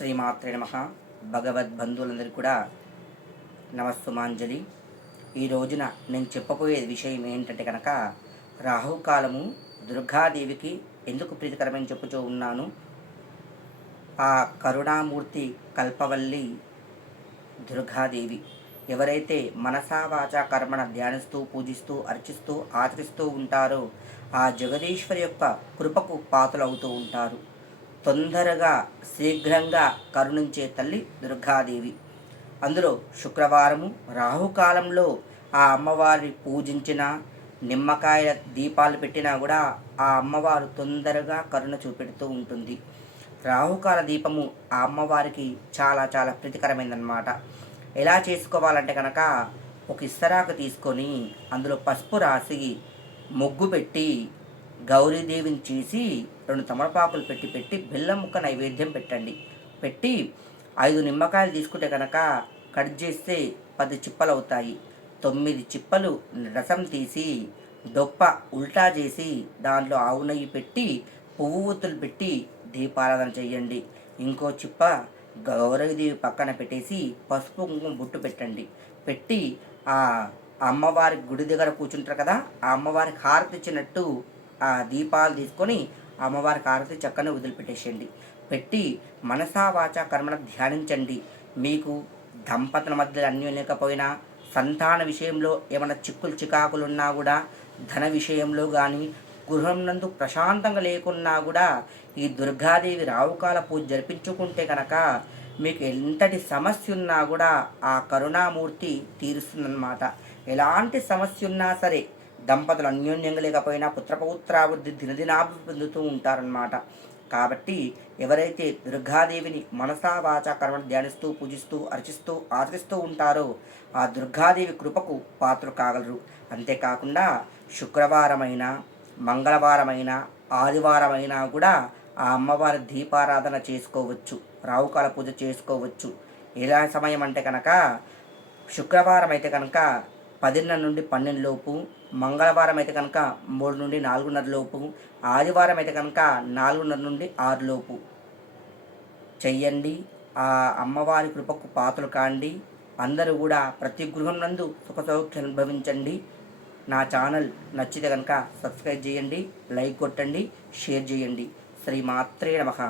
శ్రీమాత్రే నమః. భగవద్బంధువులందరికీ కూడా నమస్సుమాంజలి. ఈ రోజున నేను చెప్పబోయే విషయం ఏంటంటే కనుక, రాహుకాలము దుర్గాదేవికి ఎందుకు ప్రీతికరమని చెప్పుతూ ఉన్నాను. ఆ కరుణామూర్తి కల్పవల్లి దుర్గాదేవి ఎవరైతే మనసా వాచా కర్మణ ధ్యానిస్తూ పూజిస్తూ అర్చిస్తూ ఆచరిస్తూ ఉంటారో ఆ జగదీశ్వరి యొక్క కృపకు పాత్రలవుతూ ఉంటారు. తొందరగా శీఘ్రంగా కరుణించే తల్లి దుర్గాదేవి. అందులో శుక్రవారము రాహుకాలంలో ఆ అమ్మవారిని పూజించిన నిమ్మకాయ దీపాలు పెట్టినా కూడా ఆ అమ్మవారు తొందరగా కరుణ చూపెడుతూ ఉంటుంది. రాహుకాల దీపము ఆ అమ్మవారికి చాలా చాలా ప్రీతికరమైందన్నమాట. ఎలా చేసుకోవాలంటే కనుక, ఒక ఇస్తరాకు తీసుకొని అందులో పసుపు రాసి ముగ్గు పెట్టి గౌరీదేవిని చేసి 2 తమలపాకులు పెట్టి బెల్లం ముక్క నైవేద్యం పెట్టి 5 నిమ్మకాయలు తీసుకుంటే కనుక కట్ చేస్తే 10 చిప్పలు అవుతాయి. 9 చిప్పలు రసం తీసి దొప్ప ఉల్టా చేసి దాంట్లో ఆవు నెయ్యి పెట్టి పువ్వు ఒత్తులు పెట్టి దీపారాధన చేయండి. ఇంకో చిప్ప గౌరవదేవి పక్కన పెట్టేసి పసుపు కుంకుమ బొట్టు పెట్టి ఆ అమ్మవారి గుడి దగ్గర కూర్చుంటారు కదా, ఆ అమ్మవారికి హారతి ఇచ్చినట్టు ఆ దీపాలు తీసుకొని అమ్మవారికి హారతి చక్కని వదిలిపెట్టేసేయండి. పెట్టి మనసా వాచా కర్మణ ధ్యానించండి. మీకు దంపతుల మధ్య అన్యం లేకపోయినా, సంతాన విషయంలో ఏమైనా చికాకులు ఉన్నా కూడా, ధన విషయంలో కానీ, గృహం నందు ప్రశాంతంగా లేకున్నా కూడా ఈ దుర్గాదేవి రావుకాల పూజ జరిపించుకుంటే కనుక మీకు ఎంతటి సమస్య ఉన్నా కూడా ఆ కరుణామూర్తి తీరుస్తుందన్నమాట. ఎలాంటి సమస్య ఉన్నా సరే, దంపతులు అన్యోన్యంగా లేకపోయినా పుత్రపౌత్రాభివృద్ధి దినదినాభివృద్ధి పొందుతూ ఉంటారన్నమాట. కాబట్టి ఎవరైతే దుర్గాదేవిని మనసా వాచా కర్మను ధ్యానిస్తూ పూజిస్తూ అర్చిస్తూ ఆచరిస్తూ ఉంటారో ఆ దుర్గాదేవి కృపకు పాత్రలు కాగలరు. అంతేకాకుండా శుక్రవారమైన, మంగళవారమైన, ఆదివారమైనా కూడా ఆ అమ్మవారి దీపారాధన చేసుకోవచ్చు, రావుకాల పూజ చేసుకోవచ్చు. ఎలా సమయం అంటే కనుక, శుక్రవారం అయితే కనుక 10:30 నుండి 12 లోపు, మంగళవారం అయితే కనుక 3 నుండి 4:30 లోపు, ఆదివారం అయితే కనుక 4:30 నుండి 6 లోపు చెయ్యండి. ఆ అమ్మవారి కృపకు పాత్రలు కాండి. అందరూ కూడా ప్రతి గృహం నందు సుఖ సౌఖ్యం అనుభవించండి. నా ఛానల్ నచ్చితే కనుక సబ్స్క్రైబ్ చేయండి, లైక్ కొట్టండి, షేర్ చేయండి. శ్రీమాత్రే నమః.